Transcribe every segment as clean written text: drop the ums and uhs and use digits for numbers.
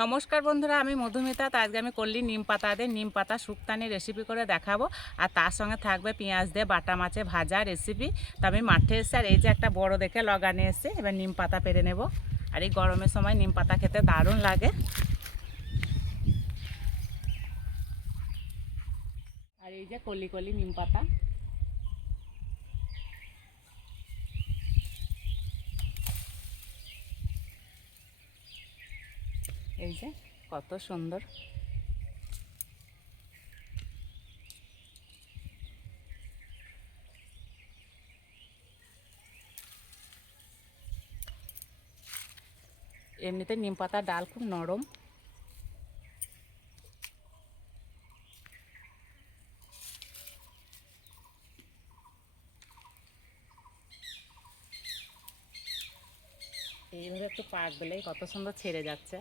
নমস্কার বন্ধুরা, আমি মধুমিতা। তো আজকে আমি করলি নিম পাতা দিয়ে নিম পাতা শুক্তানি রেসিপি করে দেখাবো। আর তার সঙ্গে থাকবে পেঁয়াজ দিয়ে বাটা মাছে ভাজা রেসিপি। তো আমি মাঠে এসেছি, আর এই যে একটা বড় দেখে লগা নিয়ে এসেছি। এবার নিম পাতা পেরে নেব। আর এই গরমের সময় নিম পাতা খেতে দারুণ লাগে। আর এই যে কলি কলি নিম পাতা। এই যে কত সুন্দর। এমনিতে নিম পাতার ডাল খুব নরম। এইভাবে একটু পাক দিলেই কত সুন্দর ছেড়ে যাচ্ছে।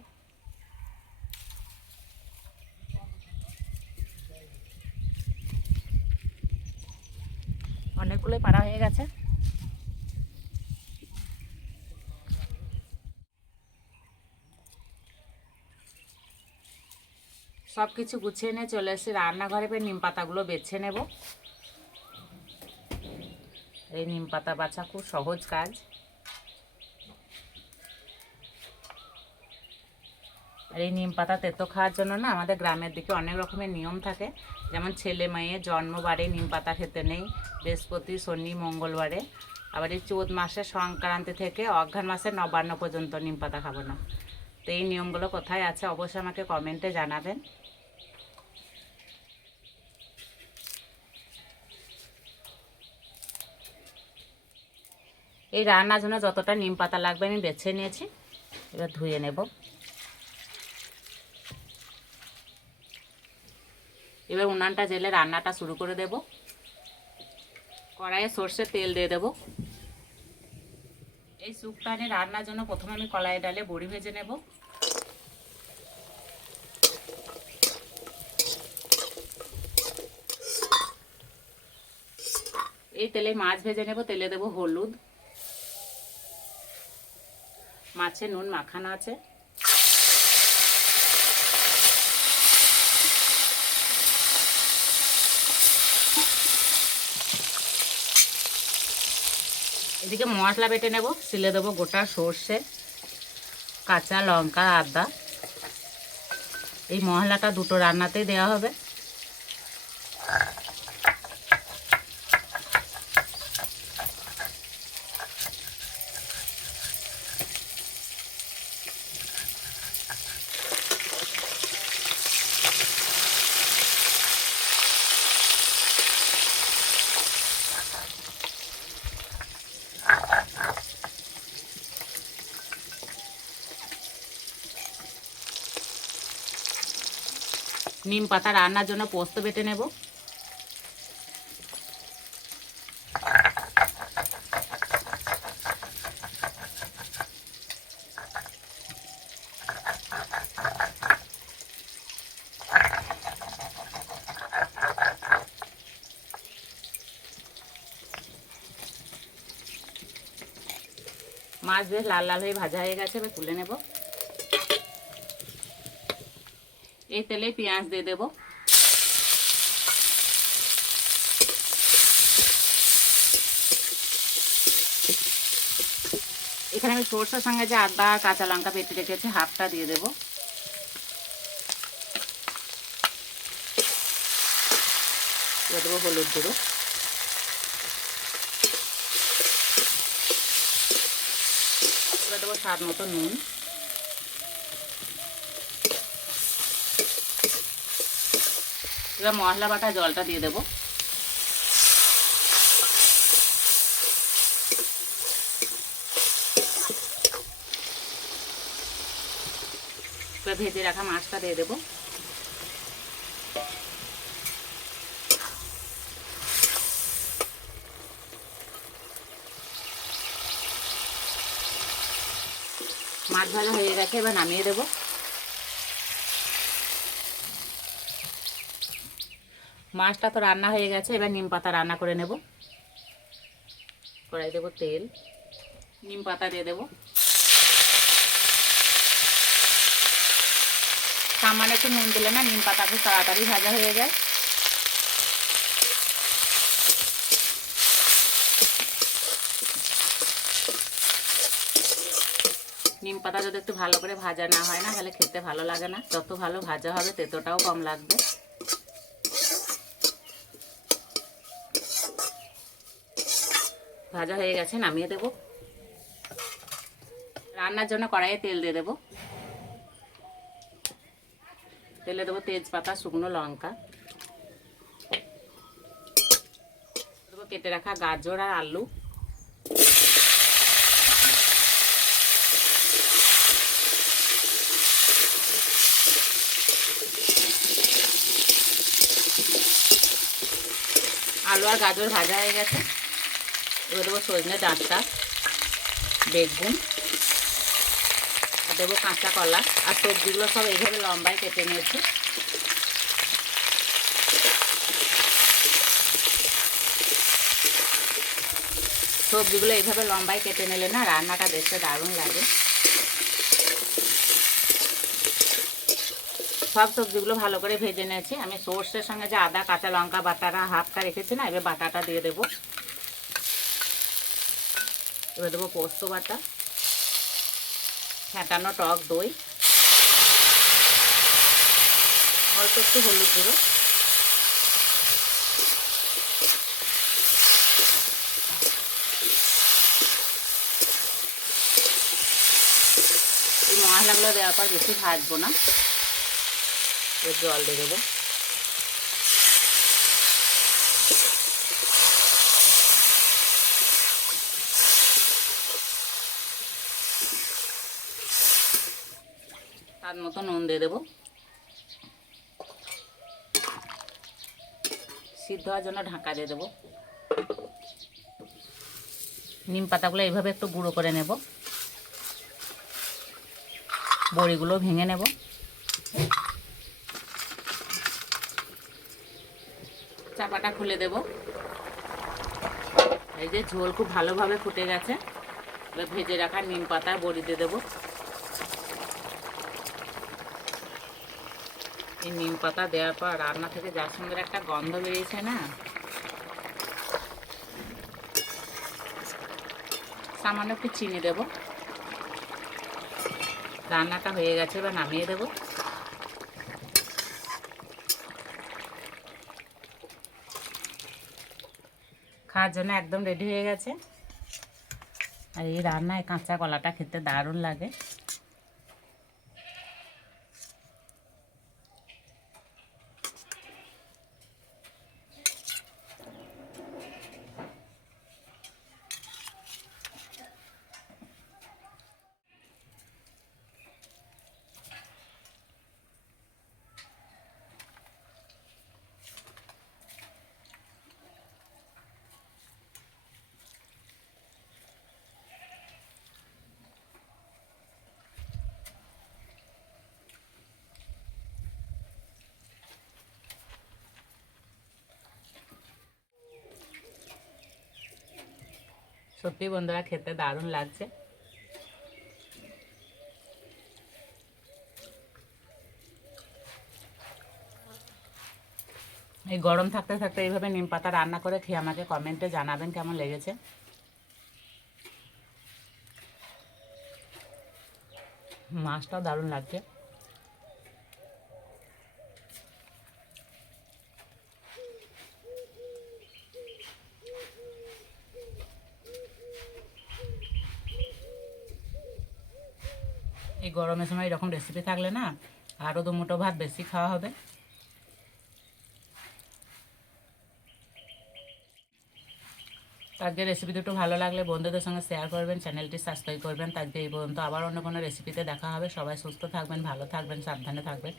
অনেকগুলোই পাড়া হয়ে গেছে। সব কিছু গুছিয়ে নিয়ে চলে এসেছি রান্নাঘরে। পেয়ে নিম পাতাগুলো বেছে নেব। এই নিম পাতা বাছা খুব সহজ কাজ। আর এই নিম পাতা তেতো খাওয়ার জন্য না আমাদের গ্রামের দিকে অনেক রকমের নিয়ম থাকে। যেমন ছেলে মেয়ে জন্মবারে নিম পাতা খেতে নেই, বৃহস্পতি শনি মঙ্গলবারে। আবার এই চৈত মাসের সংক্রান্তি থেকে অঘ্রাণ মাসের নবান্ন পর্যন্ত নিম পাতা খাবো না। তো এই নিয়মগুলো কোথায় আছে অবশ্যই আমাকে কমেন্টে জানাবেন। এই রান্নার জন্য যতটা নিম পাতা লাগবে আমি বেছে নিয়েছি। এবার ধুয়ে নেব। এবার উনানটা জেলে রান্নাটা শুরু করে দেব। কড়াইয়ে সর্ষের তেল দিয়ে দেব। এই শুক্তানি রান্নার জন্য প্রথমে আমি কলাই ডালে বড়ি ভেজে নেব। এই তেলে মাছ ভেজে নেব। তেলে দেব হলুদ, মাছে নুন মাখানো আছে। এদিকে মশলা বেটে নেব। সিলে দেবো গোটা সর্ষে, কাঁচা লঙ্কা, আদা। এই মশলাটা দুটো রান্নাতেই দেওয়া হবে। নিম পাতা রান্নার জন্য পোস্ত বেটে নেব। মাছ বেশ লাল লাল হয়ে ভাজা হয়ে গেছে। এবার তুলে নেব। এই তেলে পেঁয়াজ দিয়ে দেব। এখানে আমি সরষের সঙ্গে যে আদা কাঁচা লঙ্কা বেটে রেখেছি হাফটা দিয়ে দেব। দিয়ে দেবো হলুদ গুঁড়ো, দিয়ে দেবো স্বাদ মতো নুন। এবার মশলা বাটা জলটা দিয়ে দেবো। এবার ভেজে রাখা মাছটা দিয়ে দেবো। মাছ ভাজা হয়ে গেছে, এবার নামিয়ে দেবো। মাছটা তো রান্না হয়ে গেছে। এবার নিম পাতা রান্না করে নেব। কড়াই দেবো তেল, নিম পাতা দিয়ে দেবো। সামান্য একটু নুন দিলে না নিম পাতা খুব তাড়াতাড়ি ভাজা হয়ে যায়। নিম পাতা যদি একটু ভালো করে ভাজা না হয় না তাহলে খেতে ভালো লাগে না। যত ভালো ভাজা হবে তেতোটাও কম লাগবে। ভাজা হয়ে গেছে, নামিয়ে দেব। রান্নার জন্য কড়াইয়ে তেল দিয়ে দেবো। তেলে দেবো তেজপাতা, শুকনো লঙ্কা, দেবো কেটে রাখা গাজর আর আলু, আলু আর গাজর ভাজা হয়ে গেছে। এবার দেবো সজনে ডাঁটা, বেগুন, আর দেবো কাঁচা কলা। আর সবজিগুলো সব এইভাবে লম্বায় কেটে নিয়েছি। সবজিগুলো এইভাবে লম্বায় কেটে নিলে না রান্নাটা দেখতে দারুণ লাগে। সব সবজিগুলো ভালো করে ভেজে নিয়েছি। আমি সর্ষের সঙ্গে যে আদা কাঁচা লঙ্কা বাটাটা হাফটা রেখেছি না, এবার বাটাটা দিয়ে দেবো। এবার দেবো পোস্ত বাটা, ফেটানো টক দই, অল্প একটু হলুদ গুঁড়ো, এই মশলাগুলো দেওয়ার পর বেশি ভাজবো না। এবার জল দিয়ে দেবো। স্বাদ মতো নুন দিয়ে দেবো। সিদ্ধ হওয়ার জন্য ঢাকা দিয়ে দেবো। নিম পাতাগুলো এইভাবে একটু গুঁড়ো করে নেব। বড়িগুলো ভেঙে নেব। চাপাটা খুলে দেব। এই যে ঝোল খুব ভালোভাবে ফুটে গেছে। এবার ভেজে রাখা নিম পাতা বড়ি দিয়ে দেবো। এই নিম পাতা দেওয়ার পর রান্না থেকে যা সুন্দর একটা গন্ধ বেরিয়েছে না। সামান্য একটু চিনি দেব। রান্নাটা হয়ে গেছে, এবার নামিয়ে দেব। খাওয়ার জন্য একদম রেডি হয়ে গেছে। আর এই রান্নায় কাঁচা কলাটা খেতে দারুণ লাগে। সত্যি বন্ধুরা খেতে দারুণ লাগছে। এই গরম থাকতে থাকতে এইভাবে নিম পাতা রান্না করে খেয়ে আমাকে কমেন্টে জানাবেন কেমন লেগেছে। মাছটাও দারুণ লাগছে। এই গরমের সময় এরকম রেসিপি থাকলে না আরও দু মুঠো ভাত বেশি খাওয়া হবে। আজকে রেসিপি দুটো ভালো লাগলে বন্ধুদের সঙ্গে শেয়ার করবেন, চ্যানেলটি সাবস্ক্রাইব করবেন। আজকে এই পর্যন্ত, আবার অন্য কোনো রেসিপিতে দেখা হবে। সবাই সুস্থ থাকবেন, ভালো থাকবেন, সাবধানে থাকবেন।